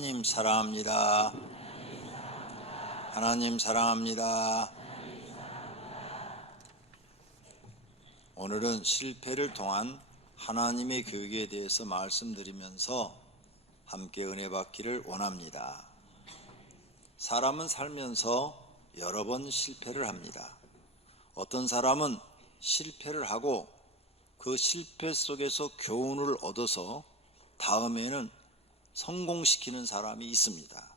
하나님 사랑합니다. 하나님 사랑합니다. 오늘은 실패를 통한 하나님의 교육에 대해서 말씀드리면서 함께 은혜 받기를 원합니다. 사람은 살면서 여러 번 실패를 합니다. 어떤 사람은 실패를 하고 그 실패 속에서 교훈을 얻어서 다음에는 성공시키는 사람이 있습니다.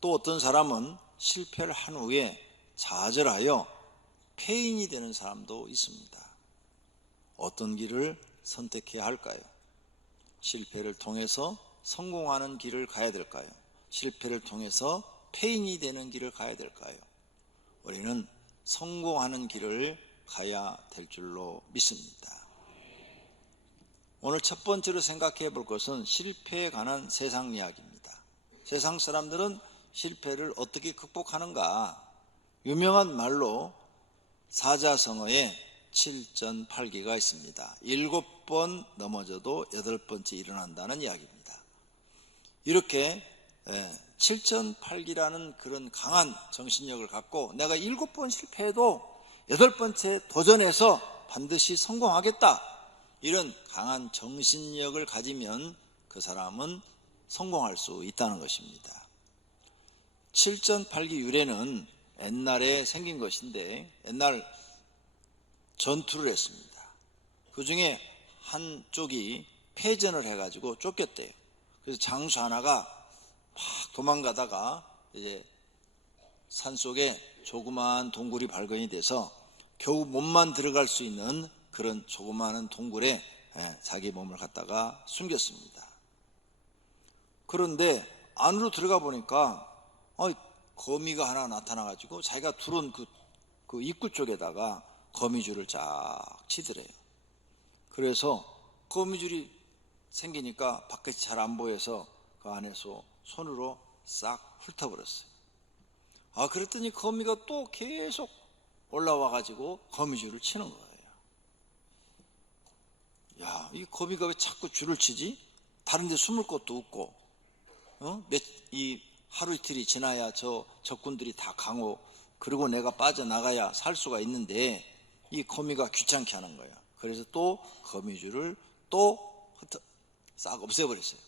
또 어떤 사람은 실패를 한 후에 좌절하여 폐인이 되는 사람도 있습니다. 어떤 길을 선택해야 할까요? 실패를 통해서 성공하는 길을 가야 될까요? 실패를 통해서 폐인이 되는 길을 가야 될까요? 우리는 성공하는 길을 가야 될 줄로 믿습니다. 오늘 첫 번째로 생각해 볼 것은 실패에 관한 세상 이야기입니다. 세상 사람들은 실패를 어떻게 극복하는가? 유명한 말로 사자성어에 7전8기가 있습니다. 7번 넘어져도 8번째 일어난다는 이야기입니다. 이렇게 7전8기라는 그런 강한 정신력을 갖고 내가 7번 실패해도 8번째 도전해서 반드시 성공하겠다, 이런 강한 정신력을 가지면 그 사람은 성공할 수 있다는 것입니다. 7전8기 유래는 옛날에 생긴 것인데 옛날 전투를 했습니다. 그 중에 한쪽이 패전을 해가지고 쫓겼대요. 그래서 장수 하나가 막 도망가다가 이제 산속에 조그마한 동굴이 발견이 돼서 겨우 몸만 들어갈 수 있는 그런 조그마한 동굴에 자기 몸을 갖다가 숨겼습니다. 그런데 안으로 들어가 보니까 거미가 하나 나타나가지고 자기가 들어온 그 입구 쪽에다가 거미줄을 쫙 치더래요. 그래서 거미줄이 생기니까 밖에서 잘 안 보여서 그 안에서 손으로 싹 훑어버렸어요. 그랬더니 거미가 또 계속 올라와가지고 거미줄을 치는 거예요. 야, 이 거미가 왜 자꾸 줄을 치지? 다른 데 숨을 곳도 없고, 이 하루 이틀이 지나야 저 적군들이 다 강호, 그리고 내가 빠져나가야 살 수가 있는데 이 거미가 귀찮게 하는 거예요. 그래서 또 거미줄을 또 싹 없애버렸어요.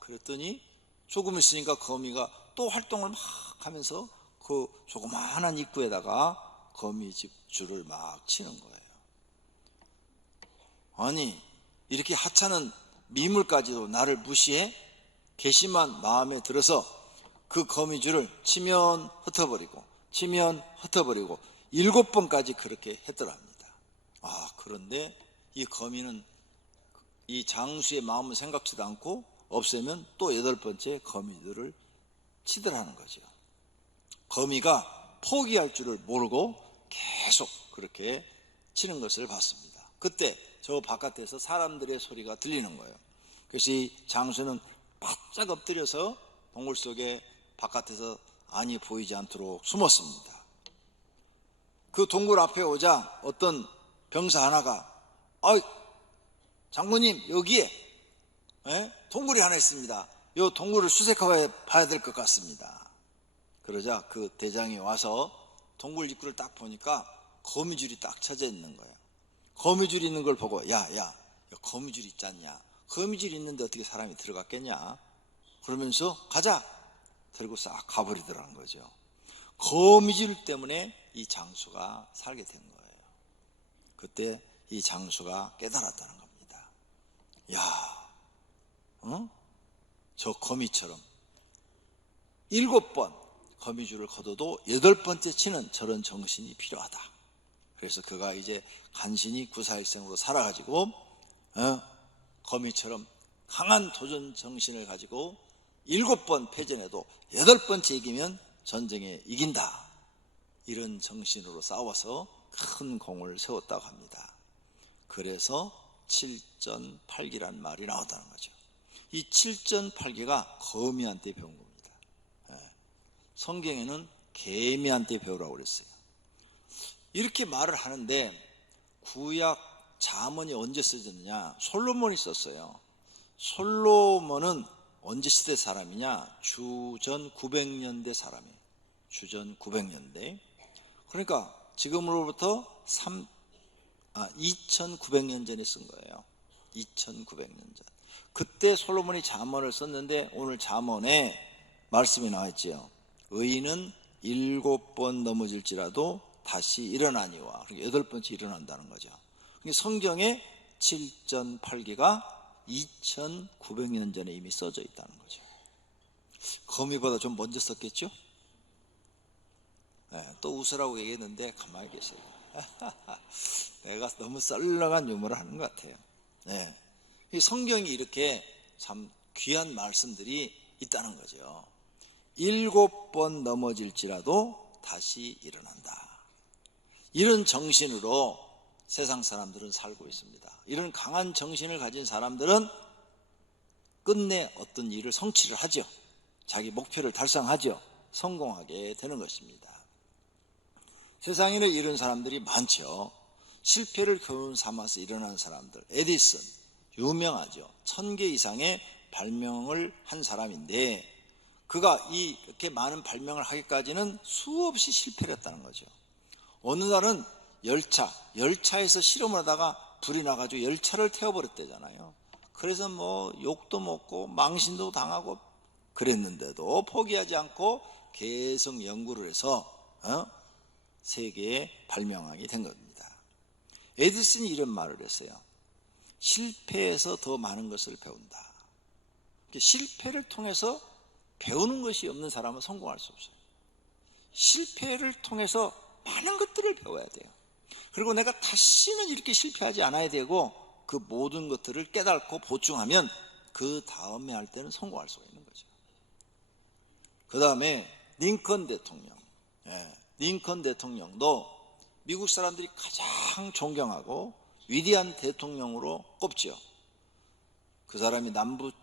그랬더니 조금 있으니까 거미가 또 활동을 막 하면서 그 조그마한 입구에다가 거미집 줄을 막 치는 거예요. 아니, 이렇게 하찮은 미물까지도 나를 무시해? 괘씸한 마음에 들어서 그 거미줄을 치면 흩어버리고 치면 흩어버리고 7번까지 그렇게 했더랍니다. 그런데 이 거미는 이 장수의 마음을 생각지도 않고 없애면 또 8번째 거미들을 치더라는 거죠. 거미가 포기할 줄을 모르고 계속 그렇게 치는 것을 봤습니다. 그때 저 바깥에서 사람들의 소리가 들리는 거예요. 그래서 이 장수는 바짝 엎드려서 동굴 속에 바깥에서 안이 보이지 않도록 숨었습니다. 그 동굴 앞에 오자 어떤 병사 하나가 장군님, 여기에 동굴이 하나 있습니다. 이 동굴을 수색해 봐야 될 것 같습니다. 그러자 그 대장이 와서 동굴 입구를 딱 보니까 거미줄이 딱 쳐져 있는 거예요. 거미줄이 있는 걸 보고 야, 거미줄 있지 않냐? 거미줄 있는데 어떻게 사람이 들어갔겠냐? 그러면서 가자! 들고 싹 가버리더라는 거죠. 거미줄 때문에 이 장수가 살게 된 거예요. 그때 이 장수가 깨달았다는 겁니다. 저 거미처럼 7번 거미줄을 걷어도 8번째 치는 저런 정신이 필요하다. 그래서 그가 이제 간신히 구사일생으로 살아가지고 거미처럼 강한 도전 정신을 가지고 7번 패전해도 8번째 이기면 전쟁에 이긴다, 이런 정신으로 싸워서 큰 공을 세웠다고 합니다. 그래서 7전8기란 말이 나왔다는 거죠. 이 7전8기가 거미한테 배운 겁니다. 성경에는 개미한테 배우라고 그랬어요. 이렇게 말을 하는데 구약 잠언이 언제 써졌느냐? 솔로몬이 썼어요. 솔로몬은 언제 시대 사람이냐? 주전 900년대 사람이에요. 주전 900년대. 그러니까 지금으로부터 2900년 전에 쓴 거예요. 2900년 전. 그때 솔로몬이 잠언을 썼는데 오늘 잠언에 말씀이 나왔죠. 의인은 7번 넘어질지라도 다시 일어나니와. 그러니까 8번째 일어난다는 거죠. 성경에 7전 8기가 2900년 전에 이미 써져 있다는 거죠. 거미보다 좀 먼저 썼겠죠? 네, 또 웃으라고 얘기했는데 가만히 계세요. 내가 너무 썰렁한 유머를 하는 것 같아요. 네. 이 성경이 이렇게 참 귀한 말씀들이 있다는 거죠. 7번 넘어질지라도 다시 일어난다. 이런 정신으로 세상 사람들은 살고 있습니다. 이런 강한 정신을 가진 사람들은 끝내 어떤 일을 성취를 하죠. 자기 목표를 달성하죠. 성공하게 되는 것입니다. 세상에는 이런 사람들이 많죠. 실패를 교훈 삼아서 일어난 사람들. 에디슨, 유명하죠. 1000개 이상의 발명을 한 사람인데 그가 이렇게 많은 발명을 하기까지는 수없이 실패를 했다는 거죠. 어느 날은 열차에서 실험을 하다가 불이 나가지고 열차를 태워버렸대잖아요. 그래서 뭐 욕도 먹고 망신도 당하고 그랬는데도 포기하지 않고 계속 연구를 해서 세계에 발명하게 된 겁니다. 에디슨이 이런 말을 했어요. 실패에서 더 많은 것을 배운다. 실패를 통해서 배우는 것이 없는 사람은 성공할 수 없어요. 실패를 통해서 많은 것들을 배워야 돼요. 그리고 내가 다시는 이렇게 실패하지 않아야 되고 그 모든 것들을 깨닫고 보충하면 그 다음에 할 때는 성공할 수가 있는 거죠. 그 다음에 링컨 대통령. 링컨 대통령도 미국 사람들이 가장 존경하고 위대한 대통령으로 꼽죠. 그 사람이 남북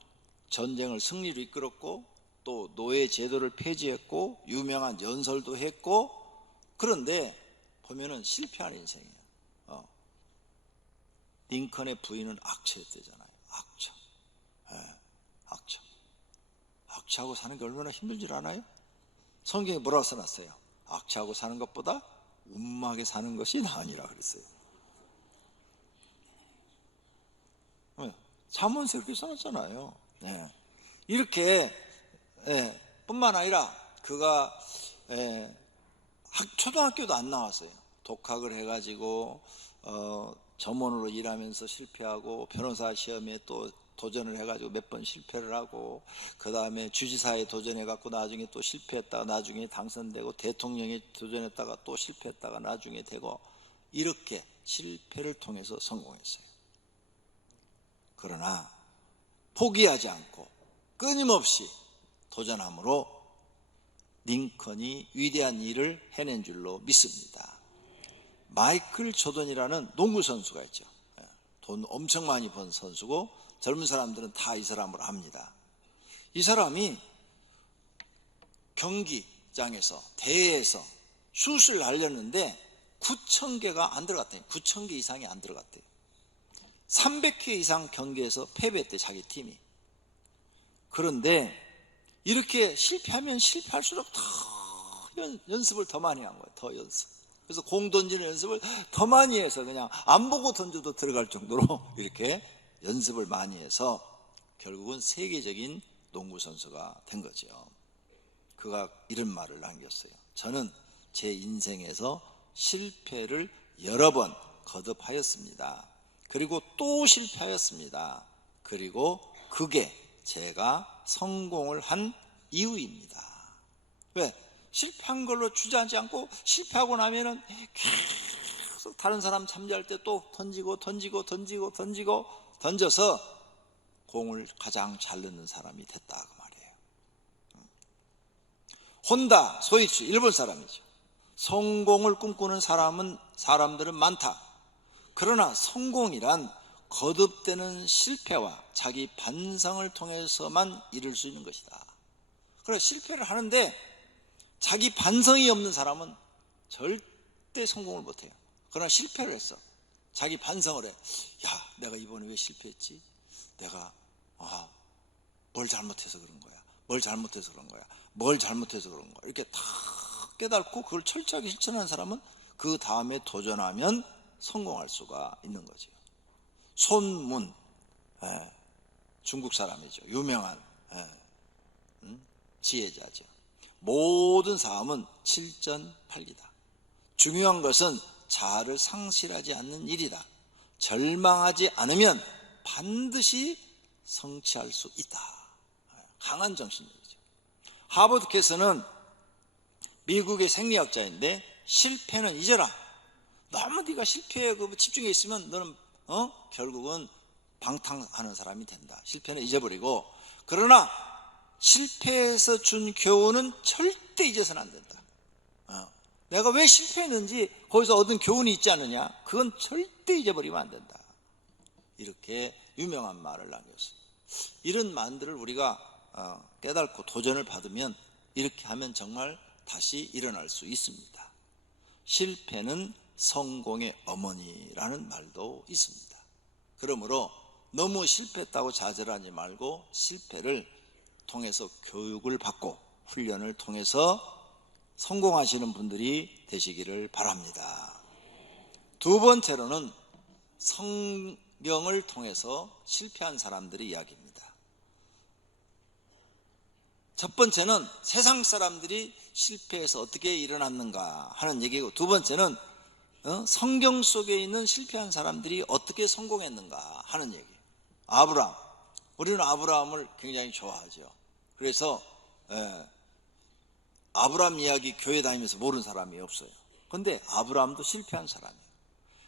전쟁을 승리로 이끌었고 또 노예 제도를 폐지했고 유명한 연설도 했고 그런데 보면은 실패한 인생이에요. 링컨의 부인은 악처였대잖아요. 악처. 악처하고 사는 게 얼마나 힘들지 않아요? 성경에 뭐라고 써놨어요? 악처하고 사는 것보다 운막에 사는 것이 나으니라 그랬어요. 잠언서 이렇게 써놨잖아요. 이렇게 뿐만 아니라 그가 초등학교도 안 나왔어요. 독학을 해가지고 점원으로 일하면서 실패하고 변호사 시험에 또 도전을 해가지고 몇 번 실패를 하고 그 다음에 주지사에 도전해갖고 나중에 또 실패했다가 나중에 당선되고 대통령에 도전했다가 또 실패했다가 나중에 되고 이렇게 실패를 통해서 성공했어요. 그러나 포기하지 않고 끊임없이 도전함으로 링컨이 위대한 일을 해낸 줄로 믿습니다. 마이클 조던이라는 농구 선수가 있죠. 돈 엄청 많이 번 선수고 젊은 사람들은 다 이 사람을 압니다. 이 사람이 경기장에서 대회에서 슛을 날렸는데 9,000개가 안 들어갔대요. 9,000개 이상이 안 들어갔대요. 300회 이상 경기에서 패배했대 자기 팀이. 그런데 이렇게 실패하면 실패할수록 더 연습을 더 많이 한 거예요. 더 연습. 그래서 공 던지는 연습을 더 많이 해서 그냥 안 보고 던져도 들어갈 정도로 이렇게 연습을 많이 해서 결국은 세계적인 농구 선수가 된 거죠. 그가 이런 말을 남겼어요. 저는 제 인생에서 실패를 여러 번 거듭하였습니다. 그리고 또 실패하였습니다. 그리고 그게 제가 성공을 한 이유입니다. 왜? 실패한 걸로 주저하지 않고 실패하고 나면은 계속 다른 사람 참여할 때 또 던져서 공을 가장 잘 넣는 사람이 됐다 그 말이에요. 혼다 소이치 일본 사람이죠. 성공을 꿈꾸는 사람들은 많다. 그러나 성공이란 거듭되는 실패와 자기 반성을 통해서만 이룰 수 있는 것이다. 그래 실패를 하는데 자기 반성이 없는 사람은 절대 성공을 못해요. 그러나 실패를 했어. 자기 반성을 해. 야, 내가 이번에 왜 실패했지? 내가 뭘 잘못해서 그런 거야, 뭘 잘못해서 그런 거야, 뭘 잘못해서 그런 거야, 이렇게 다 깨닫고 그걸 철저하게 실천하는 사람은 그 다음에 도전하면 성공할 수가 있는 거죠. 손문, 중국 사람이죠. 유명한 지혜자죠. 모든 사람은 칠전팔기다. 중요한 것은 자아를 상실하지 않는 일이다. 절망하지 않으면 반드시 성취할 수 있다. 강한 정신력이죠. 하버드 캐서는 미국의 생리학자인데, 실패는 잊어라. 너무 네가 실패에 집중해 있으면 너는 결국은 방탕하는 사람이 된다. 실패는 잊어버리고, 그러나 실패에서 준 교훈은 절대 잊어서는 안 된다. 내가 왜 실패했는지 거기서 얻은 교훈이 있지 않느냐, 그건 절대 잊어버리면 안 된다. 이렇게 유명한 말을 남겼어요. 이런 말들을 우리가 깨닫고 도전을 받으면, 이렇게 하면 정말 다시 일어날 수 있습니다. 실패는 성공의 어머니라는 말도 있습니다. 그러므로 너무 실패했다고 좌절하지 말고 실패를 통해서 교육을 받고 훈련을 통해서 성공하시는 분들이 되시기를 바랍니다. 두 번째로는 성경을 통해서 실패한 사람들의 이야기입니다. 첫 번째는 세상 사람들이 실패해서 어떻게 일어났는가 하는 얘기고, 두 번째는 성경 속에 있는 실패한 사람들이 어떻게 성공했는가 하는 얘기예요. 아브라함, 우리는 아브라함을 굉장히 좋아하죠. 그래서 아브라함 이야기 교회 다니면서 모르는 사람이 없어요. 그런데 아브라함도 실패한 사람이에요.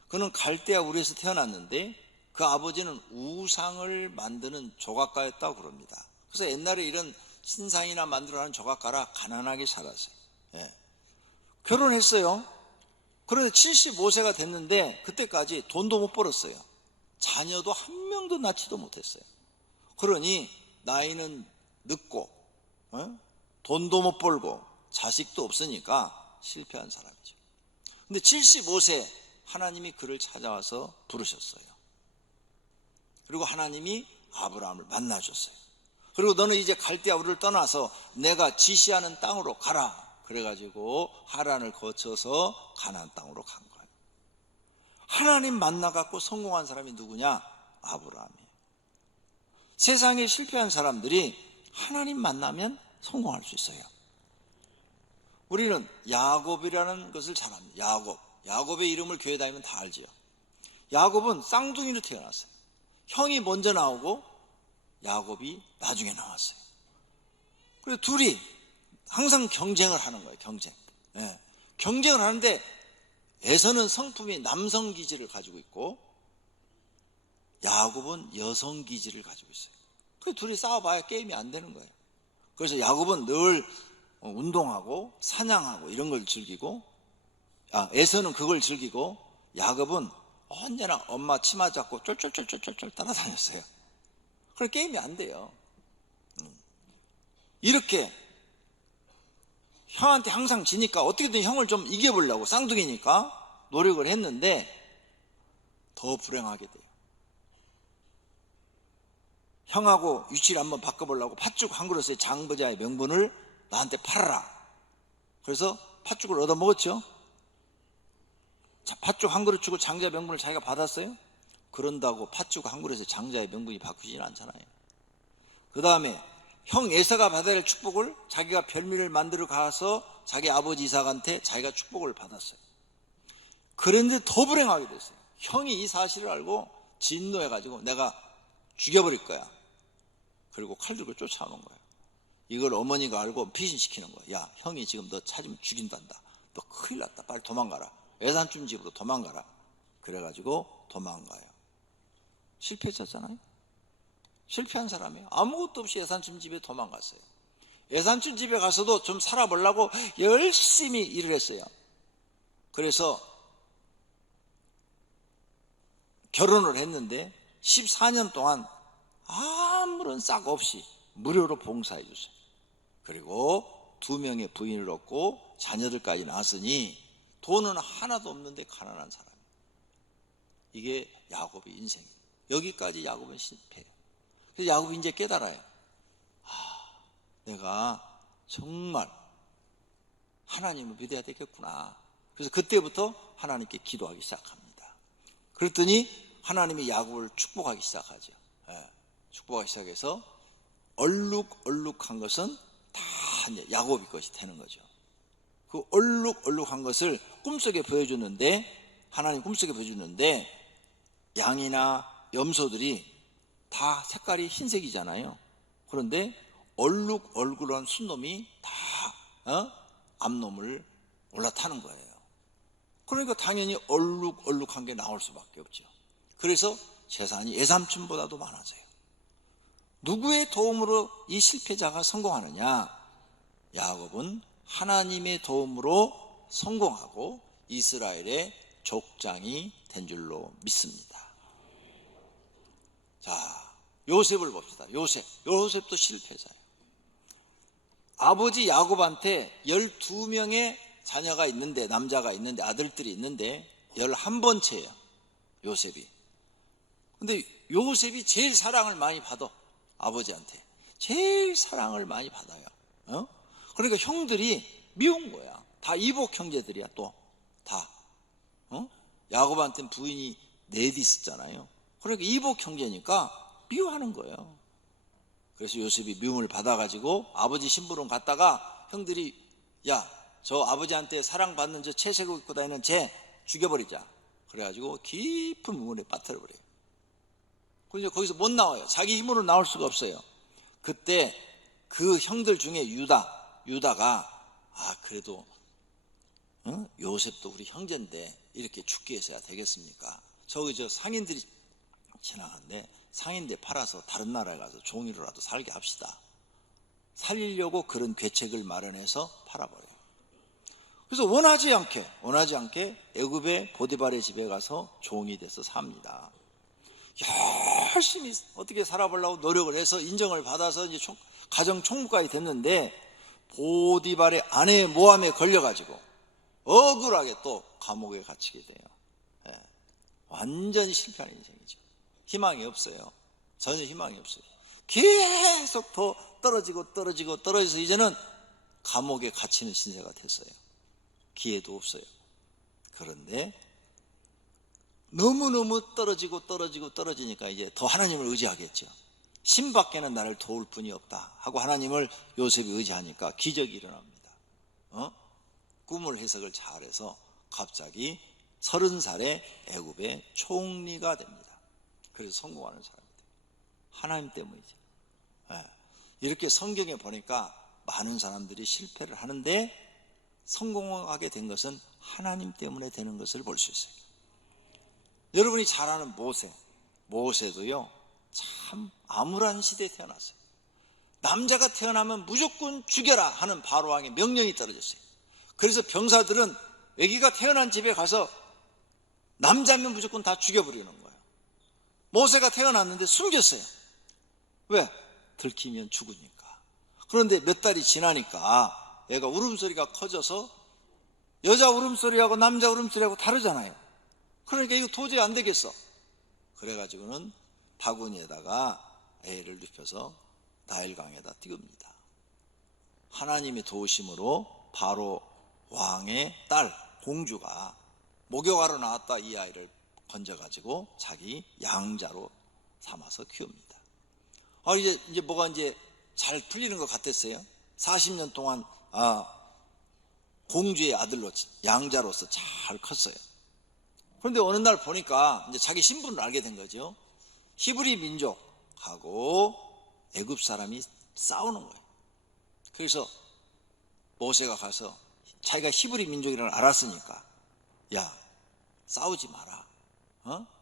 그는 갈대아 우르에서 태어났는데 그 아버지는 우상을 만드는 조각가였다고 그럽니다. 그래서 옛날에 이런 신상이나 만들어라는 조각가라 가난하게 살았어요. 결혼했어요. 그런데 75세가 됐는데 그때까지 돈도 못 벌었어요. 자녀도 한 명도 낳지도 못했어요. 그러니 나이는 늦고 돈도 못 벌고 자식도 없으니까 실패한 사람이죠. 근데 75세 하나님이 그를 찾아와서 부르셨어요. 그리고 하나님이 아브라함을 만나줬어요. 그리고 너는 이제 갈대아 우르를 떠나서 내가 지시하는 땅으로 가라. 그래가지고 하란을 거쳐서 가나안 땅으로 간 거예요. 하나님 만나갖고 성공한 사람이 누구냐? 아브라함이에요. 세상에 실패한 사람들이 하나님 만나면 성공할 수 있어요. 우리는 야곱이라는 것을 잘 압니다. 야곱의 이름을 교회 다니면 다 알지요. 야곱은 쌍둥이로 태어났어요. 형이 먼저 나오고 야곱이 나중에 나왔어요. 그래서 둘이 항상 경쟁을 하는 거예요. 경쟁을 하는데 에서는 성품이 남성 기질을 가지고 있고 야곱은 여성 기질을 가지고 있어요. 그 둘이 싸워봐야 게임이 안 되는 거예요. 그래서 야곱은 늘 운동하고 사냥하고 이런 걸 즐기고, 에서는 그걸 즐기고, 야곱은 언제나 엄마 치마 잡고 쫄쫄쫄쫄쫄 따라다녔어요. 그럼 게임이 안 돼요. 이렇게 형한테 항상 지니까 어떻게든 형을 좀 이겨보려고 쌍둥이니까 노력을 했는데 더 불행하게 돼요. 형하고 위치를 한번 바꿔보려고 팥죽 한 그릇에 장부자의 명분을 나한테 팔아라. 그래서 팥죽을 얻어먹었죠. 자, 팥죽 한 그릇 주고 장자의 명분을 자기가 받았어요? 그런다고 팥죽 한 그릇에 장자의 명분이 바뀌지는 않잖아요. 그 다음에 형 에서가 받아야 할 축복을 자기가 별미를 만들어 가서 자기 아버지 이삭한테 자기가 축복을 받았어요. 그런데 더 불행하게 됐어요. 형이 이 사실을 알고 진노해가지고 내가 죽여버릴 거야. 그리고 칼 들고 쫓아오는 거예요. 이걸 어머니가 알고 피신시키는 거야. 야, 형이 지금 너 찾으면 죽인단다. 너 큰일 났다. 빨리 도망가라. 외삼촌 집으로 도망가라. 그래가지고 도망가요. 실패했었잖아요. 실패한 사람이에요. 아무것도 없이 외삼촌 집에 도망갔어요. 외삼촌 집에 가서도 좀 살아보려고 열심히 일을 했어요. 그래서 결혼을 했는데 14년 동안 아무런 싹 없이 무료로 봉사해 줬어요. 그리고 2명의 부인을 얻고 자녀들까지 낳았으니 돈은 하나도 없는데 가난한 사람이에요. 이게 야곱의 인생이에요. 여기까지 야곱은 실패해요. 그래서 야곱이 이제 깨달아요. 내가 정말 하나님을 믿어야 되겠구나. 그래서 그때부터 하나님께 기도하기 시작합니다. 그랬더니 하나님이 야곱을 축복하기 시작하죠. 축복하기 시작해서 얼룩얼룩한 것은 다 이제 야곱이 것이 되는 거죠. 그 얼룩얼룩한 것을 꿈속에 보여주는데, 하나님 꿈속에 보여주는데, 양이나 염소들이 다 색깔이 흰색이잖아요. 그런데 얼룩얼룩한 순놈이 다 암놈을 올라타는 거예요. 그러니까 당연히 얼룩얼룩한 게 나올 수밖에 없죠. 그래서 재산이 외삼촌보다도 많아져요. 누구의 도움으로 이 실패자가 성공하느냐? 야곱은 하나님의 도움으로 성공하고 이스라엘의 족장이 된 줄로 믿습니다. 자, 요셉을 봅시다. 요셉도 실패자예요. 아버지 야곱한테 12명의 자녀가 있는데, 남자가 있는데, 아들들이 있는데 11번째예요, 요셉이. 근데 요셉이 제일 사랑을 많이 받아. 아버지한테 제일 사랑을 많이 받아요. 그러니까 형들이 미운 거야. 다 이복 형제들이야. 또 다 야곱한테는 부인이 넷이 있었잖아요. 그러니까 이복 형제니까 미워하는 거예요. 그래서 요셉이 미움을 받아가지고 아버지 심부름 갔다가 형들이, 야, 저 아버지한테 사랑받는 저 채색 입고 다니는 쟤 죽여버리자. 그래가지고 깊은 문에 빠뜨려버려요. 그래서 거기서 못 나와요. 자기 힘으로 나올 수가 없어요. 그때 그 형들 중에 유다가 그래도 요셉도 우리 형제인데 이렇게 죽게 해서야 되겠습니까? 저 상인들이 지나가는데 상인들 팔아서 다른 나라에 가서 종이로라도 살게 합시다. 살리려고 그런 괴책을 마련해서 팔아버려요. 그래서 원하지 않게 애굽의 보디발의 집에 가서 종이 돼서 삽니다. 열심히 어떻게 살아보려고 노력을 해서 인정을 받아서 이제 가정 총무까지 됐는데, 보디발의 아내 모함에 걸려가지고 억울하게 또 감옥에 갇히게 돼요. 완전히 실패한 인생이죠. 희망이 없어요. 전혀 희망이 없어요. 계속 더 떨어져서 이제는 감옥에 갇히는 신세가 됐어요. 기회도 없어요. 그런데 너무너무 떨어지니까 이제 더 하나님을 의지하겠죠. 신밖에는 나를 도울 분이 없다 하고 하나님을 요셉이 의지하니까 기적이 일어납니다. 꿈을 해석을 잘해서 갑자기 30살에 애굽의 총리가 됩니다. 그래서 성공하는 사람입니다. 하나님 때문이죠. 이렇게 성경에 보니까 많은 사람들이 실패를 하는데 성공하게 된 것은 하나님 때문에 되는 것을 볼 수 있어요. 여러분이 잘 아는 모세도요, 참 암울한 시대에 태어났어요. 남자가 태어나면 무조건 죽여라 하는 바로왕의 명령이 떨어졌어요. 그래서 병사들은 아기가 태어난 집에 가서 남자면 무조건 다 죽여버리는 거예요. 모세가 태어났는데 숨겼어요. 왜? 들키면 죽으니까. 그런데 몇 달이 지나니까 애가 울음소리가 커져서 여자 울음소리하고 남자 울음소리하고 다르잖아요. 그러니까 이거 도저히 안 되겠어. 그래가지고는 바구니에다가 애를 눕혀서 나일강에다 띄웁니다. 하나님의 도우심으로 바로 왕의 딸 공주가 목욕하러 나왔다 이 아이를 건져가지고 자기 양자로 삼아서 키웁니다. 이제 뭐가 이제 잘 풀리는 것 같았어요. 40년 동안 공주의 아들로 양자로서 잘 컸어요. 그런데 어느 날 보니까 이제 자기 신분을 알게 된 거죠. 히브리 민족하고 애굽 사람이 싸우는 거예요. 그래서 모세가 가서 자기가 히브리 민족이라는 걸 알았으니까, 야, 싸우지 마라.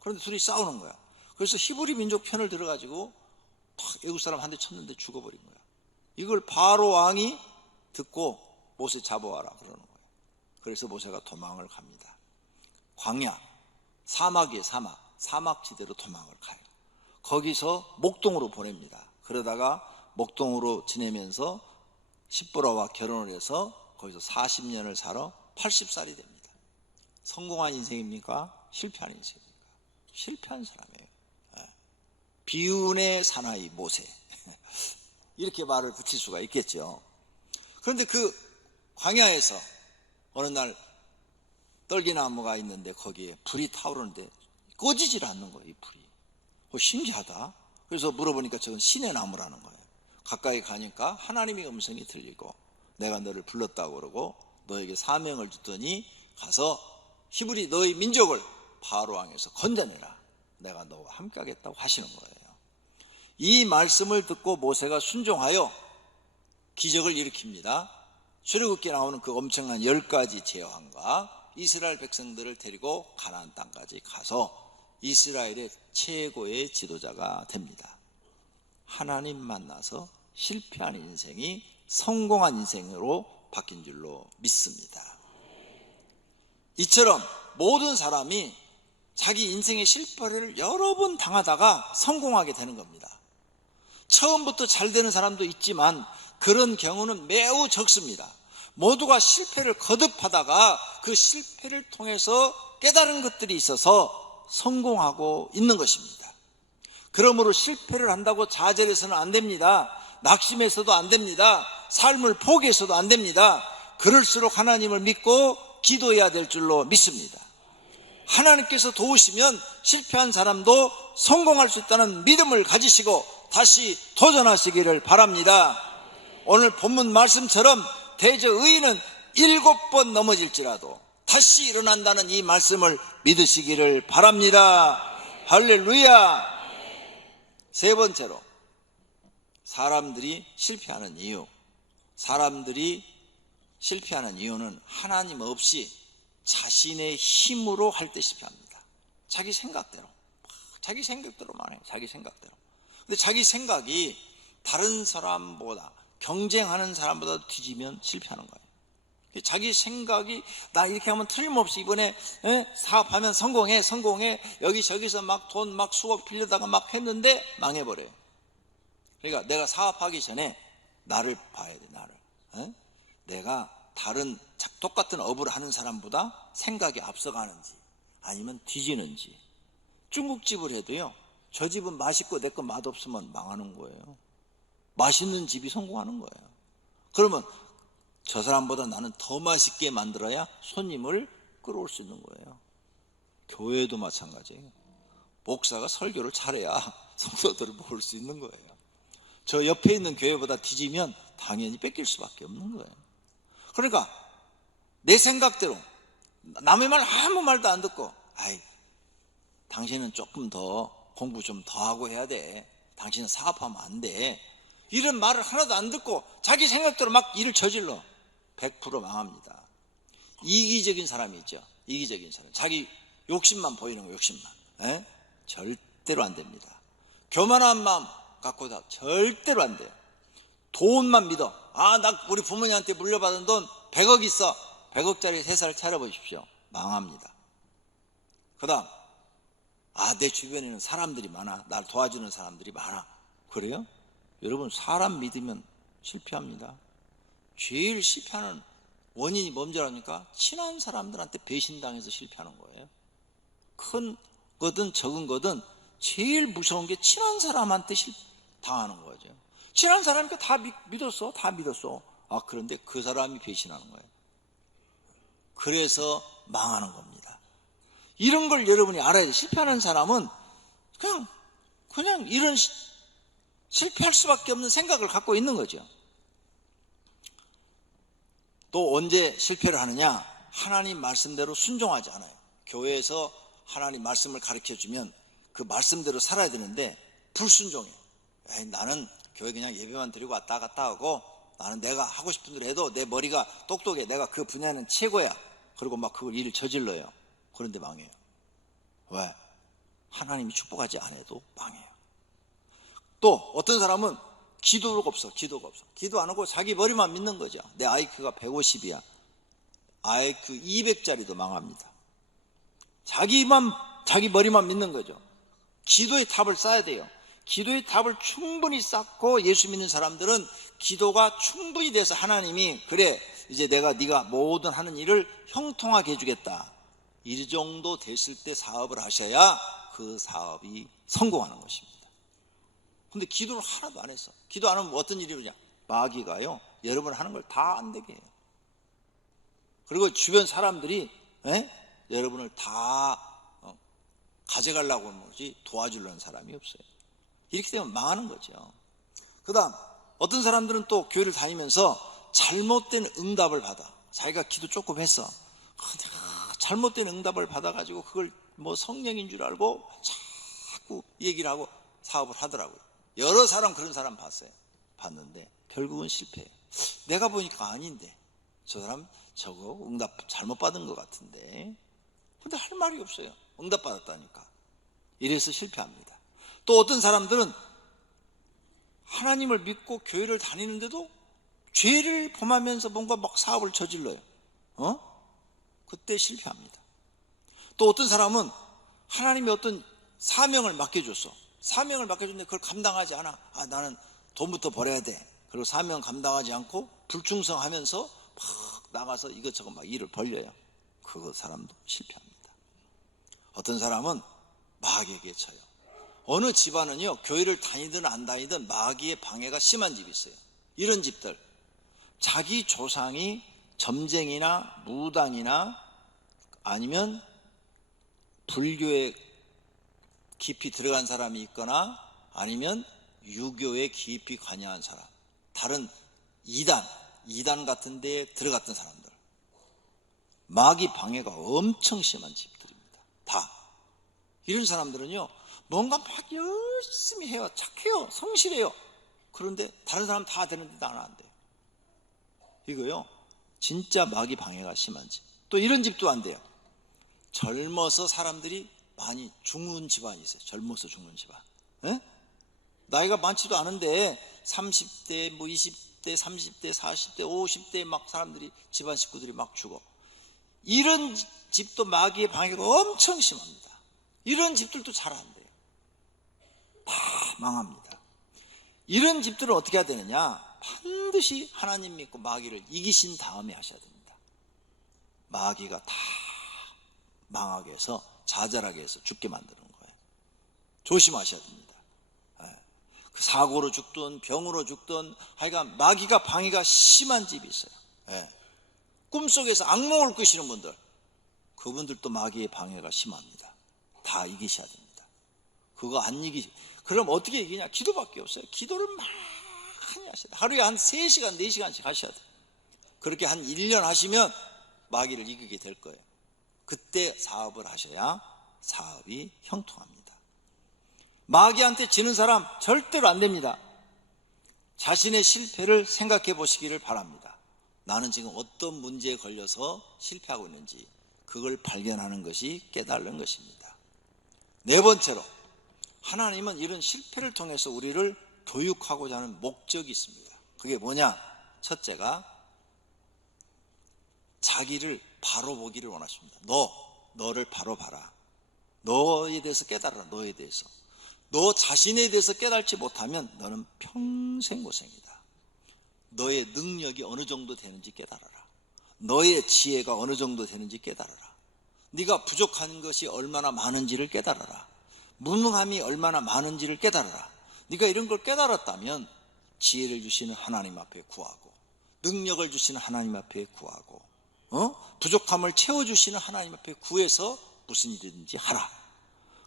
그런데 둘이 싸우는 거야. 그래서 히브리 민족 편을 들어가지고 탁 애굽 사람 한 대 쳤는데 죽어버린 거야. 이걸 바로 왕이 듣고 모세 잡아와라 그러는 거예요. 그래서 모세가 도망을 갑니다. 광야, 사막이에요. 사막지대로 도망을 가요. 거기서 목동으로 보냅니다. 그러다가 목동으로 지내면서 십보라와 결혼을 해서 거기서 40년을 살아 80살이 됩니다. 성공한 인생입니까? 실패한 인생입니까? 실패한 사람이에요. 비운의 사나이 모세. 이렇게 말을 붙일 수가 있겠죠. 그런데 그 광야에서 어느 날 떨기나무가 있는데 거기에 불이 타오르는데 꺼지질 않는 거예요. 이 불이. 신기하다. 그래서 물어보니까 저건 신의 나무라는 거예요. 가까이 가니까 하나님의 음성이 들리고 내가 너를 불렀다고 그러고 너에게 사명을 줬더니 가서 히브리 너의 민족을 바로 왕에서 건져내라. 내가 너와 함께 하겠다고 하시는 거예요. 이 말씀을 듣고 모세가 순종하여 기적을 일으킵니다. 출애굽기에 나오는 그 엄청난 10가지 제왕과 이스라엘 백성들을 데리고 가나안 땅까지 가서 이스라엘의 최고의 지도자가 됩니다. 하나님 만나서 실패한 인생이 성공한 인생으로 바뀐 줄로 믿습니다. 이처럼 모든 사람이 자기 인생의 실패를 여러 번 당하다가 성공하게 되는 겁니다. 처음부터 잘 되는 사람도 있지만 그런 경우는 매우 적습니다. 모두가 실패를 거듭하다가 그 실패를 통해서 깨달은 것들이 있어서 성공하고 있는 것입니다. 그러므로 실패를 한다고 좌절해서는 안 됩니다. 낙심해서도 안 됩니다. 삶을 포기해서도 안 됩니다. 그럴수록 하나님을 믿고 기도해야 될 줄로 믿습니다. 하나님께서 도우시면 실패한 사람도 성공할 수 있다는 믿음을 가지시고 다시 도전하시기를 바랍니다. 오늘 본문 말씀처럼 대저 의인은 7번 넘어질지라도 다시 일어난다는 이 말씀을 믿으시기를 바랍니다. 할렐루야. 세 번째로, 사람들이 실패하는 이유. 사람들이 실패하는 이유는 하나님 없이 자신의 힘으로 할 때 실패합니다. 자기 생각대로만 해요. 자기 생각대로. 근데 자기 생각이 다른 사람보다, 경쟁하는 사람보다 뒤지면 실패하는 거예요. 자기 생각이 나 이렇게 하면 틀림없이 이번에 사업하면 성공해 여기저기서 막 돈 막 수억 빌려다가 막 했는데 망해버려요. 그러니까 내가 사업하기 전에 나를 봐야 돼. 나를. 내가 다른 똑같은 업을 하는 사람보다 생각이 앞서가는지 아니면 뒤지는지. 중국집을 해도요, 저 집은 맛있고 내 거 맛없으면 망하는 거예요. 맛있는 집이 성공하는 거예요. 그러면 저 사람보다 나는 더 맛있게 만들어야 손님을 끌어올 수 있는 거예요. 교회도 마찬가지예요. 목사가 설교를 잘해야 성도들을 모을 수 있는 거예요. 저 옆에 있는 교회보다 뒤지면 당연히 뺏길 수밖에 없는 거예요. 그러니까 내 생각대로 남의 말 아무 말도 안 듣고, 아이, 당신은 조금 더 공부 좀 더 하고 해야 돼. 당신은 사업하면 안 돼. 이런 말을 하나도 안 듣고 자기 생각대로 막 일을 저질러. 100% 망합니다. 이기적인 사람이 있죠. 이기적인 사람. 자기 욕심만 보이는 거, 욕심만. 절대로 안 됩니다. 교만한 마음 갖고 다 절대로 안 돼요. 돈만 믿어. 우리 부모님한테 물려받은 돈 100억 있어. 100억짜리 회사를 차려보십시오. 망합니다. 그 다음, 내 주변에는 사람들이 많아. 날 도와주는 사람들이 많아. 그래요? 여러분, 사람 믿으면 실패합니다. 제일 실패하는 원인이 뭔지 아십니까? 친한 사람들한테 배신당해서 실패하는 거예요. 큰 거든 적은 거든 제일 무서운 게 친한 사람한테 당하는 거죠. 친한 사람이니까 다 믿었어. 그런데 그 사람이 배신하는 거예요. 그래서 망하는 겁니다. 이런 걸 여러분이 알아야 돼요. 실패하는 사람은 그냥 이런 실패할 수밖에 없는 생각을 갖고 있는 거죠. 또 언제 실패를 하느냐? 하나님 말씀대로 순종하지 않아요. 교회에서 하나님 말씀을 가르쳐주면 그 말씀대로 살아야 되는데 불순종해. 나는 교회 그냥 예배만 드리고 왔다 갔다 하고 나는 내가 하고 싶은 대로 해도 내 머리가 똑똑해. 내가 그 분야는 최고야. 그리고 막 그걸 일을 저질러요. 그런데 망해요. 왜? 하나님이 축복하지 않아도 망해요. 또 어떤 사람은 기도가 없어. 기도 안 하고 자기 머리만 믿는 거죠. 내 IQ가 150이야. IQ 200짜리도 망합니다. 자기 머리만 믿는 거죠. 기도의 탑을 쌓아야 돼요. 기도의 탑을 충분히 쌓고 예수 믿는 사람들은 기도가 충분히 돼서 하나님이 그래 이제 네가 모든 하는 일을 형통하게 해주겠다. 이 정도 됐을 때 사업을 하셔야 그 사업이 성공하는 것입니다. 근데 기도를 하나도 안 했어. 기도 안 하면 어떤 일이 일어나냐? 마귀가요, 여러분 하는 걸 다 안 되게 해요. 그리고 주변 사람들이 여러분을 다 가져가려고 하는 거지 도와주려는 사람이 없어요. 이렇게 되면 망하는 거죠. 그 다음 어떤 사람들은 또 교회를 다니면서 잘못된 응답을 받아. 자기가 기도 조금 했어. 잘못된 응답을 받아가지고 그걸 뭐 성령인 줄 알고 자꾸 얘기를 하고 사업을 하더라고요. 여러 사람 그런 사람 봤는데 결국은 실패해요. 내가 보니까 아닌데 저 사람 저거 응답 잘못 받은 것 같은데, 근데 할 말이 없어요. 응답 받았다니까. 이래서 실패합니다. 또 어떤 사람들은 하나님을 믿고 교회를 다니는데도 죄를 범하면서 뭔가 막 사업을 저질러요. 그때 실패합니다. 또 어떤 사람은 하나님이 어떤 사명을 맡겨줬어. 사명을 맡겨줬는데 그걸 감당하지 않아. 나는 돈부터 벌어야 돼. 그리고 사명 감당하지 않고 불충성하면서 막 나가서 이것저것 막 일을 벌려요. 그 사람도 실패합니다. 어떤 사람은 마귀에게 쳐요. 어느 집안은요, 교회를 다니든 안 다니든 마귀의 방해가 심한 집이 있어요. 이런 집들, 자기 조상이 점쟁이나 무당이나 아니면 불교에 깊이 들어간 사람이 있거나 아니면 유교에 깊이 관여한 사람, 다른 이단 같은 데에 들어갔던 사람들, 마귀 방해가 엄청 심한 집들입니다. 다 이런 사람들은요, 뭔가 막 열심히 해요. 착해요. 성실해요. 그런데 다른 사람 다 되는데 나는 안 돼요. 이거요, 진짜 마귀 방해가 심한 집. 또 이런 집도 안 돼요. 젊어서 사람들이 많이 죽는 집안이 있어요. 젊어서 죽는 집안. 나이가 많지도 않은데 30대, 뭐 20대, 30대, 40대, 50대 막 사람들이, 집안 식구들이 막 죽어. 이런 집도 마귀의 방해가 엄청 심합니다. 이런 집들도 잘 안 돼요. 다 망합니다. 이런 집들은 어떻게 해야 되느냐? 반드시 하나님 믿고 마귀를 이기신 다음에 하셔야 됩니다. 마귀가 다 망하게 해서, 좌절하게 해서 죽게 만드는 거예요. 조심하셔야 됩니다. 그 사고로 죽든 병으로 죽든 하여간 마귀가 방해가 심한 집이 있어요. 꿈속에서 악몽을 꾸시는 분들, 그분들도 마귀의 방해가 심합니다. 다 이기셔야 됩니다. 그거 안 그럼 어떻게 이기냐? 기도밖에 없어요. 기도를 많이 하셔야 돼요. 하루에 한 3시간, 4시간씩 하셔야 돼요. 그렇게 한 1년 하시면 마귀를 이기게 될 거예요. 그때 사업을 하셔야 사업이 형통합니다. 마귀한테 지는 사람 절대로 안 됩니다. 자신의 실패를 생각해 보시기를 바랍니다. 나는 지금 어떤 문제에 걸려서 실패하고 있는지, 그걸 발견하는 것이 깨달는 것입니다. 네 번째로, 하나님은 이런 실패를 통해서 우리를 교육하고자 하는 목적이 있습니다. 그게 뭐냐? 첫째가 자기를 바로 보기를 원하십니다. 너를 바로 봐라. 너에 대해서 깨달아라. 너에 대해서. 너 자신에 대해서 깨달지 못하면 너는 평생 고생이다. 너의 능력이 어느 정도 되는지 깨달아라. 너의 지혜가 어느 정도 되는지 깨달아라. 네가 부족한 것이 얼마나 많은지를 깨달아라. 무능함이 얼마나 많은지를 깨달아라. 네가 이런 걸 깨달았다면 지혜를 주시는 하나님 앞에 구하고, 능력을 주시는 하나님 앞에 구하고, 부족함을 채워주시는 하나님 앞에 구해서 무슨 일이든지 하라.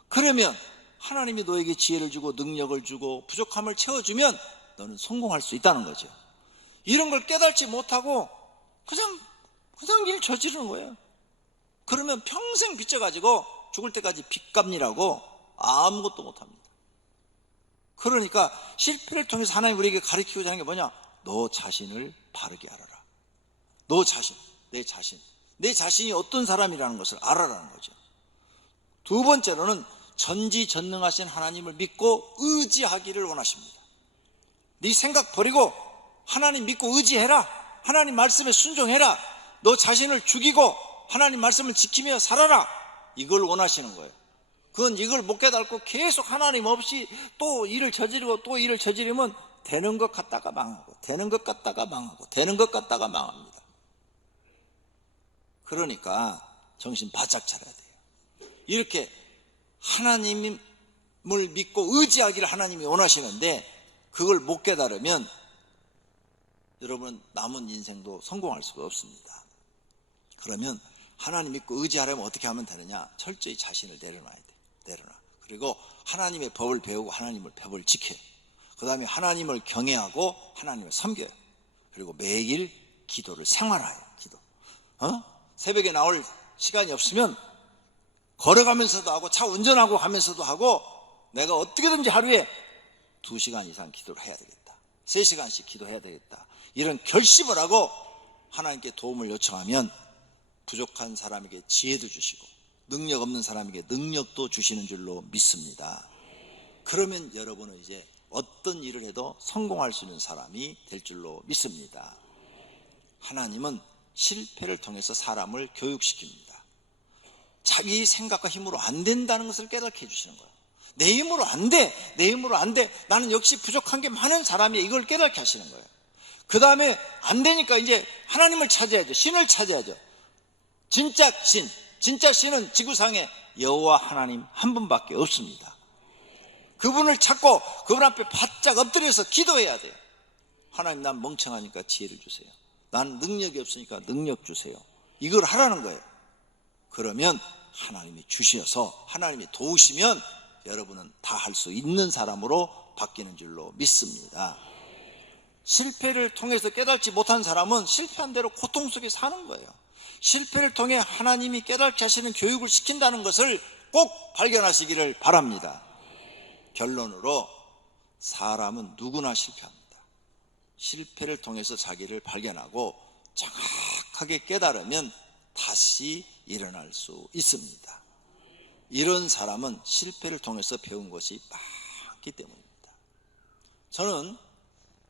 그러면 하나님이 너에게 지혜를 주고 능력을 주고 부족함을 채워주면 너는 성공할 수 있다는 거죠. 이런 걸 깨달지 못하고 그냥 일 저지르는 거예요. 그러면 평생 빚져가지고 죽을 때까지 빚갚니라고 아무것도 못합니다. 그러니까 실패를 통해서 하나님 우리에게 가르치고자 하는 게 뭐냐? 너 자신을 바르게 알아라. 너 자신, 내 자신이 어떤 사람이라는 것을 알아라는 거죠. 두 번째로는 전지전능하신 하나님을 믿고 의지하기를 원하십니다. 네 생각 버리고 하나님 믿고 의지해라. 하나님 말씀에 순종해라. 너 자신을 죽이고 하나님 말씀을 지키며 살아라. 이걸 원하시는 거예요. 그건 이걸 못 깨닫고 계속 하나님 없이 또 일을 저지르고 또 일을 저지르면 되는 것 같다가 망하고, 되는 것 같다가 망하고, 되는 것 같다가 망합니다. 그러니까 정신 바짝 차려야 돼요. 이렇게 하나님이 믿고 의지하기를 하나님이 원하시는데 그걸 못 깨달으면 여러분 남은 인생도 성공할 수가 없습니다. 그러면 하나님 믿고 의지하려면 어떻게 하면 되느냐? 철저히 자신을 내려놔야 돼. 내려놔. 그리고 하나님의 법을 배우고 하나님의 법을 지켜요. 그 다음에 하나님을 경외하고 하나님을 섬겨요. 그리고 매일 기도를 생활해요. 기도. 새벽에 나올 시간이 없으면 걸어가면서도 하고 차 운전하고 가면서도 하고 내가 어떻게든지 하루에 2시간 이상 기도를 해야 되겠다. 3시간씩 기도해야 되겠다. 이런 결심을 하고 하나님께 도움을 요청하면 부족한 사람에게 지혜도 주시고 능력 없는 사람에게 능력도 주시는 줄로 믿습니다. 그러면 여러분은 이제 어떤 일을 해도 성공할 수 있는 사람이 될 줄로 믿습니다. 하나님은 실패를 통해서 사람을 교육시킵니다. 자기 생각과 힘으로 안 된다는 것을 깨닫게 해주시는 거예요. 내 힘으로 안 돼. 내 힘으로 안 돼. 나는 역시 부족한 게 많은 사람이야. 이걸 깨닫게 하시는 거예요. 그 다음에 안 되니까 이제 하나님을 찾아야죠. 신을 찾아야죠. 진짜 신은 지구상에 여호와 하나님 한 분밖에 없습니다. 그분을 찾고 그분 앞에 바짝 엎드려서 기도해야 돼요. 하나님, 난 멍청하니까 지혜를 주세요. 난 능력이 없으니까 능력 주세요. 이걸 하라는 거예요. 그러면 하나님이 주셔서 하나님이 도우시면 여러분은 다 할 수 있는 사람으로 바뀌는 줄로 믿습니다. 실패를 통해서 깨닫지 못한 사람은 실패한 대로 고통 속에 사는 거예요. 실패를 통해 하나님이 깨닫게 하시는 교육을 시킨다는 것을 꼭 발견하시기를 바랍니다. 결론으로 사람은 누구나 실패합니다. 실패를 통해서 자기를 발견하고 정확하게 깨달으면 다시 일어날 수 있습니다. 이런 사람은 실패를 통해서 배운 것이 많기 때문입니다. 저는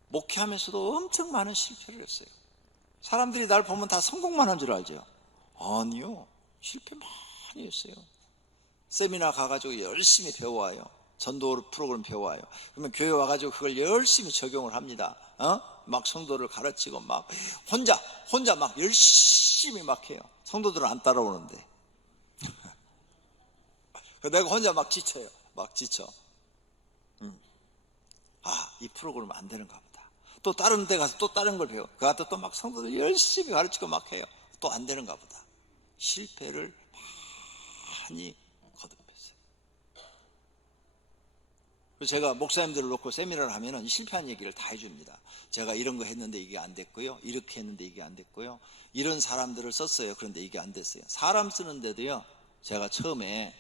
목회하면서도 엄청 많은 실패를 했어요. 사람들이 날 보면 다 성공만 한 줄 알죠? 아니요, 실패 많이 했어요. 세미나 가가지고 열심히 배워와요. 전도 프로그램 배워와요. 그러면 교회 와가지고 그걸 열심히 적용을 합니다. 막 성도를 가르치고 막 혼자 막 열심히 막 해요. 성도들은 안 따라오는데. 내가 혼자 막 지쳐요. 막 지쳐. 이 프로그램 안 되는가 보다. 또 다른 데 가서 또 다른 걸 배워. 그 가서 또 막 성도들 열심히 가르치고 막 해요. 또 안 되는가 보다. 실패를 많이 거듭했어요. 그래서 제가 목사님들을 놓고 세미나를 하면은 실패한 얘기를 다 해줍니다. 제가 이런 거 했는데 이게 안 됐고요. 이렇게 했는데 이게 안 됐고요. 이런 사람들을 썼어요. 그런데 이게 안 됐어요. 사람 쓰는데도요. 제가 처음에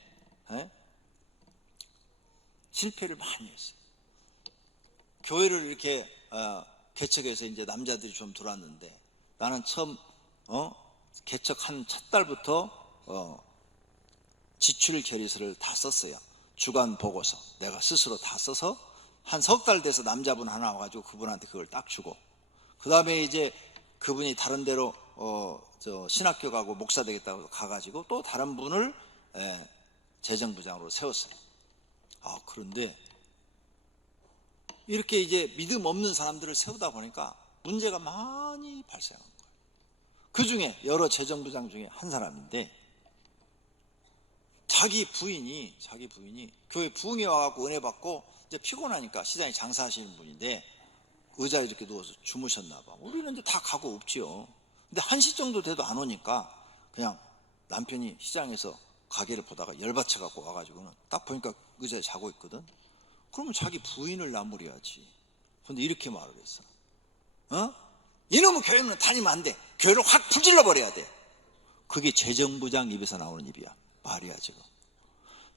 실패를 많이 했어요. 교회를 이렇게 개척해서 이제 남자들이 좀 들어왔는데 나는 처음 개척한 첫 달부터 지출 결의서를 다 썼어요. 주간 보고서 내가 스스로 다 써서 한 석 달 돼서 남자분 하나 와가지고 그분한테 그걸 딱 주고, 그 다음에 이제 그분이 다른 데로 신학교 가고 목사 되겠다고 가가지고 또 다른 분을 재정부장으로 세웠어요. 그런데 이렇게 이제 믿음 없는 사람들을 세우다 보니까 문제가 많이 발생한 거예요. 그 중에 여러 재정부장 중에 한 사람인데 자기 부인이 교회 부흥회 와갖고 은혜 받고 이제 피곤하니까 시장에 장사하시는 분인데 의자에 이렇게 누워서 주무셨나 봐. 우리는 이제 다 가고 없지요. 근데 1시 정도 돼도 안 오니까 그냥 남편이 시장에서 가게를 보다가 열받쳐 갖고 와가지고는 딱 보니까 의자에 자고 있거든. 그러면 자기 부인을 나무려야지. 근데 이렇게 말을 했어. 이놈의 교회는 다니면 안 돼. 교회를 확 불질러 버려야 돼. 그게 재정부장 입에서 나오는 입이야. 말이야 지금.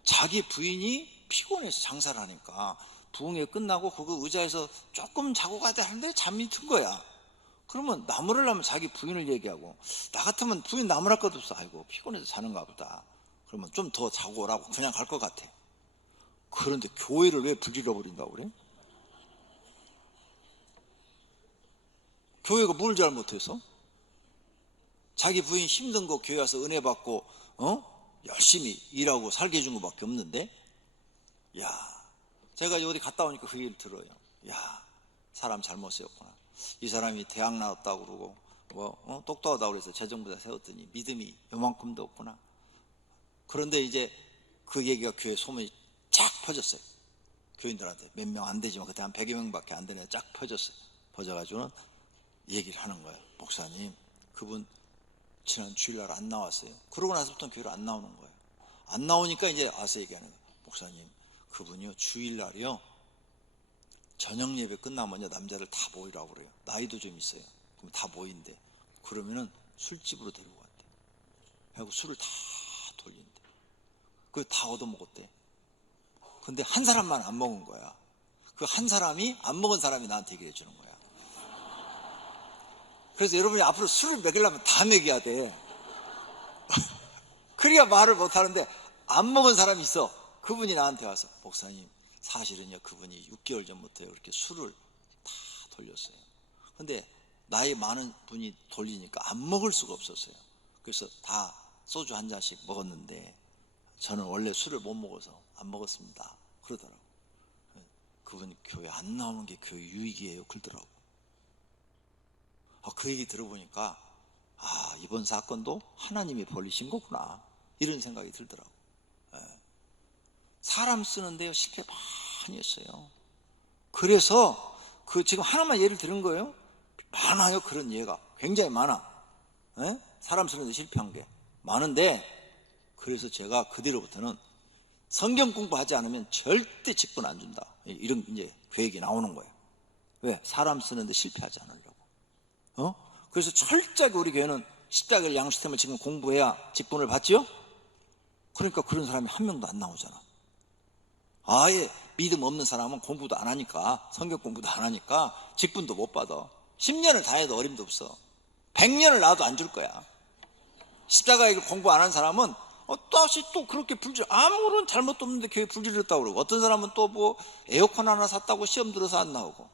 자기 부인이 피곤해서 장사를 하니까 부흥회 끝나고 그거 의자에서 조금 자고 가야 하는데 잠이 든 거야. 그러면 나무라려면 자기 부인을 얘기하고, 나 같으면 부인 나무랄 것도 없어. 아이고 피곤해서 자는가 보다. 그러면 좀 더 자고 오라고 그냥 갈 것 같아. 그런데 교회를 왜 불질러 버린다고 그래? 교회가 뭘 잘못해서? 자기 부인 힘든 거 교회 와서 은혜 받고 열심히 일하고 살게 해준 것밖에 없는데, 제가 어디 갔다 오니까 그 얘기를 들어요. 사람 잘못 세웠구나. 이 사람이 대학 나왔다고 그러고 똑똑하다고 그래서 재정부장 세웠더니 믿음이 요만큼도 없구나. 그런데 이제 그 얘기가 교회 소문이 쫙 퍼졌어요. 교인들한테 몇 명 안 되지만 그때 한 100여 명밖에 안 되네. 쫙 퍼졌어. 퍼져가지고는 얘기를 하는 거예요. 목사님, 그분 지난 주일날 안 나왔어요. 그러고 나서부터는 교회를 안 나오는 거예요. 안 나오니까 이제 와서 얘기하는 거예요. 목사님, 그분이요 주일날이요 저녁 예배 끝나면요 남자들 다 모이라고 그래요. 나이도 좀 있어요. 그럼 다 모인대. 그러면은 술집으로 데리고 갔대. 그리고 술을 다 돌린대. 그거 다 얻어먹었대. 근데 한 사람만 안 먹은 거야. 그 한 사람이 안 먹은 사람이 나한테 얘기해 주는 거야. 그래서 여러분이 앞으로 술을 먹이려면 다 먹여야 돼. 그래야 말을 못 하는데 안 먹은 사람이 있어. 그분이 나한테 와서 목사님 사실은요 그분이 6개월 전부터 이렇게 술을 다 돌렸어요. 근데 나이 많은 분이 돌리니까 안 먹을 수가 없었어요. 그래서 다 소주 한 잔씩 먹었는데 저는 원래 술을 못 먹어서 안 먹었습니다. 그러더라고. 그분이 교회 안 나오는 게 교회 유익이에요. 그러더라고. 그 얘기 들어보니까 이번 사건도 하나님이 벌리신 거구나 이런 생각이 들더라고. 사람 쓰는데요 실패 많이 했어요. 그래서 지금 하나만 예를 들은 거예요. 많아요. 그런 예가 굉장히 많아. 사람 쓰는데 실패한 게 많은데, 그래서 제가 그뒤로부터는 성경 공부하지 않으면 절대 직분 안 준다 이런 이제 계획이 나오는 거예요. 왜? 사람 쓰는데 실패하지 않으려고. 그래서 철저하게 우리 교회는 십자가의 양시스템을 지금 공부해야 직분을 받지요. 그러니까 그런 사람이 한 명도 안 나오잖아. 아예 믿음 없는 사람은 공부도 안 하니까, 성경 공부도 안 하니까 직분도 못 받아. 10년을 다 해도 어림도 없어. 100년을 낳아도 안 줄 거야. 십자가의 공부 안 한 사람은 다시 또 그렇게 아무런 잘못도 없는데 교회 불지르렸다고 그러고, 어떤 사람은 또 뭐 에어컨 하나 샀다고 시험 들어서 안 나오고,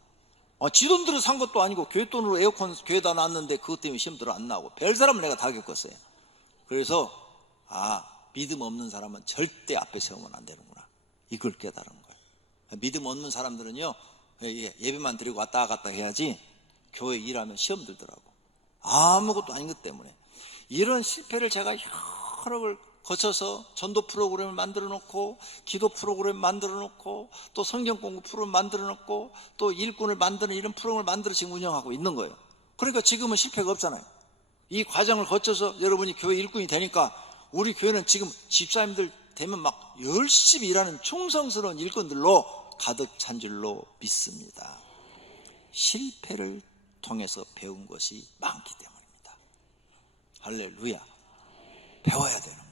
지 돈 들어 산 것도 아니고 교회 돈으로 에어컨 교회에다 놨는데 그것 때문에 시험 들어 안 나오고, 별 사람을 내가 다 겪었어요. 그래서 믿음 없는 사람은 절대 앞에 세우면 안 되는구나 이걸 깨달은 거예요. 믿음 없는 사람들은요 예배만 드리고 왔다 갔다 해야지 교회 일하면 시험 들더라고. 아무것도 아닌 것 때문에. 이런 실패를 제가 여러 걸 거쳐서 전도 프로그램을 만들어 놓고, 기도 프로그램 만들어 놓고, 또 성경 공부 프로그램 만들어 놓고, 또 일꾼을 만드는 이런 프로그램을 만들어 지금 운영하고 있는 거예요. 그러니까 지금은 실패가 없잖아요. 이 과정을 거쳐서 여러분이 교회 일꾼이 되니까 우리 교회는 지금 집사님들 되면 막 열심히 일하는 충성스러운 일꾼들로 가득 찬 줄로 믿습니다. 실패를 통해서 배운 것이 많기 때문입니다. 할렐루야. 배워야 되는 거예요.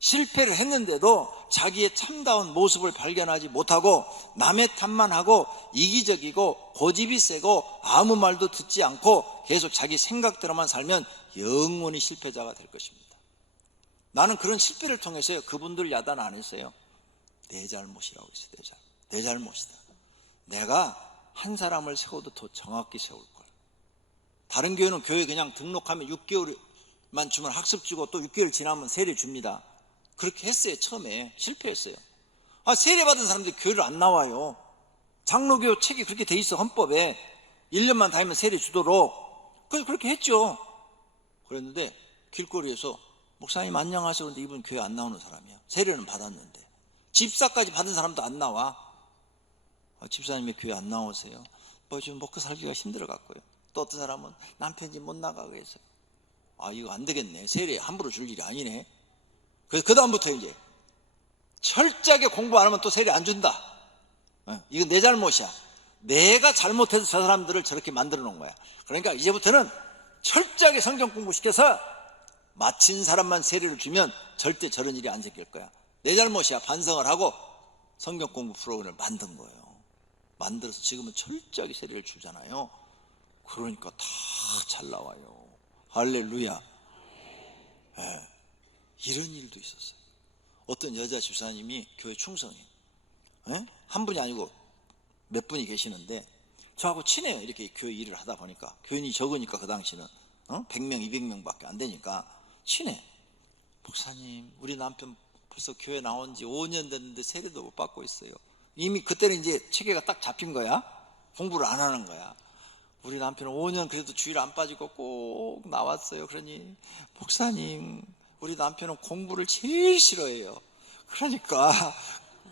실패를 했는데도 자기의 참다운 모습을 발견하지 못하고 남의 탓만 하고 이기적이고 고집이 세고 아무 말도 듣지 않고 계속 자기 생각대로만 살면 영원히 실패자가 될 것입니다. 나는 그런 실패를 통해서 그분들 야단 안 했어요. 내 잘못이라고 했어요. 내 잘못이다. 내가 한 사람을 세워도 더 정확히 세울 걸. 다른 교회는 교회 그냥 등록하면 6개월만 주면 학습 주고 또 6개월 지나면 세례 줍니다. 그렇게 했어요. 처음에 실패했어요. 세례 받은 사람들이 교회를 안 나와요. 장로교 책이 그렇게 돼 있어. 헌법에 1년만 다니면 세례 주도록. 그래서 그렇게 했죠. 그랬는데 길거리에서 목사님 안녕하세요. 그런데 이분 교회 안 나오는 사람이야. 세례는 받았는데 집사까지 받은 사람도 안 나와. 집사님이 교회 안 나오세요? 지금 먹고 살기가 힘들어 갖고요. 또 어떤 사람은 남편이 못 나가고 해서 이거 안 되겠네. 세례 함부로 줄 일이 아니네. 그래서 그 다음부터 이제 철저하게 공부 안 하면 또 세례 안 준다. 이건 내 잘못이야. 내가 잘못해서 저 사람들을 저렇게 만들어 놓은 거야. 그러니까 이제부터는 철저하게 성경 공부시켜서 마친 사람만 세례를 주면 절대 저런 일이 안 생길 거야. 내 잘못이야. 반성을 하고 성경 공부 프로그램을 만든 거예요. 만들어서 지금은 철저하게 세례를 주잖아요. 그러니까 다 잘 나와요. 할렐루야. 이런 일도 있었어요. 어떤 여자 집사님이 교회 충성이에요. 한 분이 아니고 몇 분이 계시는데 저하고 친해요. 이렇게 교회 일을 하다 보니까. 교인이 적으니까 그 당시는 100명 200명밖에 안 되니까 친해. 목사님 우리 남편 벌써 교회 나온 지 5년 됐는데 세례도 못 받고 있어요. 이미 그때는 이제 체계가 딱 잡힌 거야. 공부를 안 하는 거야. 우리 남편은 5년 그래도 주일 안 빠지고 꼭 나왔어요. 그러니 목사님 우리 남편은 공부를 제일 싫어해요. 그러니까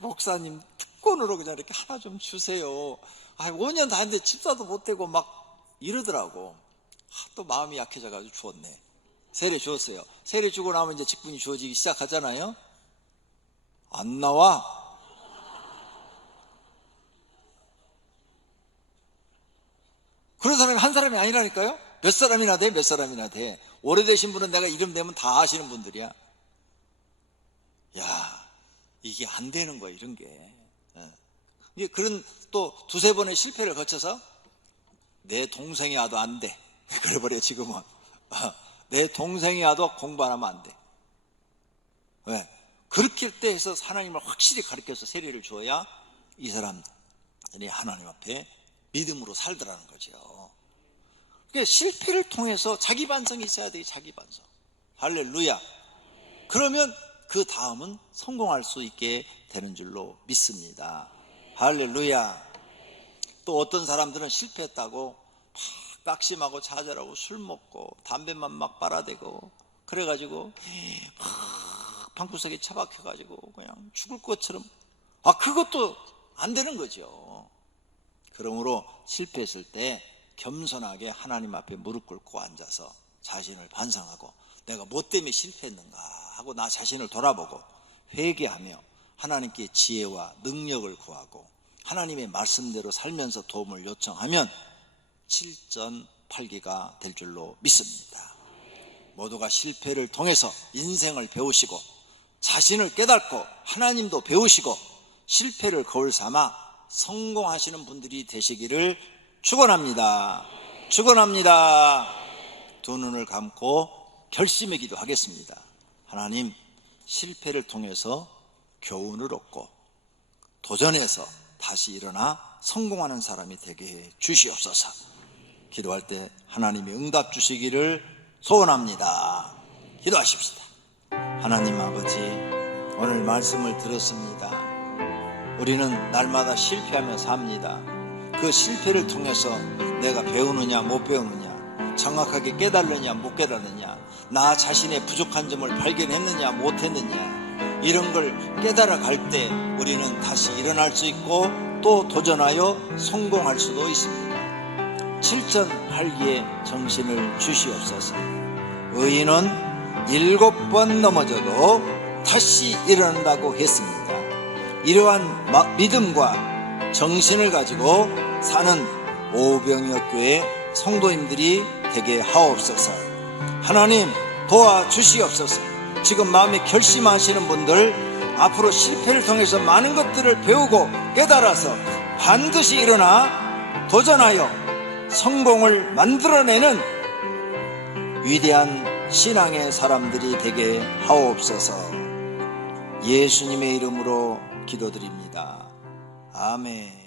목사님 조건으로 그냥 이렇게 하나 좀 주세요. 5년 다 했는데 집사도 못 되고 막 이러더라고. 또 마음이 약해져가지고 주었네. 세례 주었어요. 세례 주고 나면 이제 직분이 주어지기 시작하잖아요. 안 나와. 그런 사람이 한 사람이 아니라니까요. 몇 사람이나 돼, 몇 사람이나 돼. 오래되신 분은 내가 이름 대면 다 아시는 분들이야. 야, 이게 안 되는 거야, 이런 게. 그런 또 두세 번의 실패를 거쳐서 내 동생이 와도 안 돼. 그래버려, 지금은. 내 동생이 와도 공부 안 하면 안 돼. 왜? 그렇게 할 때 해서 하나님을 확실히 가르쳐서 세례를 주어야 이 사람들이 하나님 앞에 믿음으로 살더라는 거죠. 그러니까 실패를 통해서 자기 반성이 있어야 돼, 자기 반성. 할렐루야. 그러면 그 다음은 성공할 수 있게 되는 줄로 믿습니다. 할렐루야. 또 어떤 사람들은 실패했다고 막 낙심하고 좌절하고 술 먹고 담배만 막 빨아대고 그래가지고 막 방구석에 처박혀가지고 그냥 죽을 것처럼, 그것도 안 되는 거죠. 그러므로 실패했을 때 겸손하게 하나님 앞에 무릎 꿇고 앉아서 자신을 반성하고 내가 뭐 때문에 실패했는가 하고 나 자신을 돌아보고 회개하며 하나님께 지혜와 능력을 구하고 하나님의 말씀대로 살면서 도움을 요청하면 7전8기가 될 줄로 믿습니다. 모두가 실패를 통해서 인생을 배우시고 자신을 깨닫고 하나님도 배우시고 실패를 거울 삼아 성공하시는 분들이 되시기를 축원합니다. 축원합니다. 두 눈을 감고 결심의 기도 하겠습니다. 하나님, 실패를 통해서 교훈을 얻고 도전해서 다시 일어나 성공하는 사람이 되게 해 주시옵소서. 기도할 때 하나님이 응답 주시기를 소원합니다. 기도하십시다. 하나님 아버지, 오늘 말씀을 들었습니다. 우리는 날마다 실패하며 삽니다. 그 실패를 통해서 내가 배우느냐 못 배우느냐, 정확하게 깨달느냐 못 깨달느냐, 나 자신의 부족한 점을 발견했느냐 못했느냐, 이런 걸 깨달아 갈 때 우리는 다시 일어날 수 있고 또 도전하여 성공할 수도 있습니다. 7전8기의 정신을 주시옵소서. 의인은 7번 넘어져도 다시 일어난다고 했습니다. 이러한 믿음과 정신을 가지고 사는 오병이어교회 성도님들이 되게 하옵소서. 하나님 도와주시옵소서. 지금 마음에 결심하시는 분들, 앞으로 실패를 통해서 많은 것들을 배우고 깨달아서 반드시 일어나 도전하여 성공을 만들어내는 위대한 신앙의 사람들이 되게 하옵소서. 예수님의 이름으로 기도드립니다. 아멘.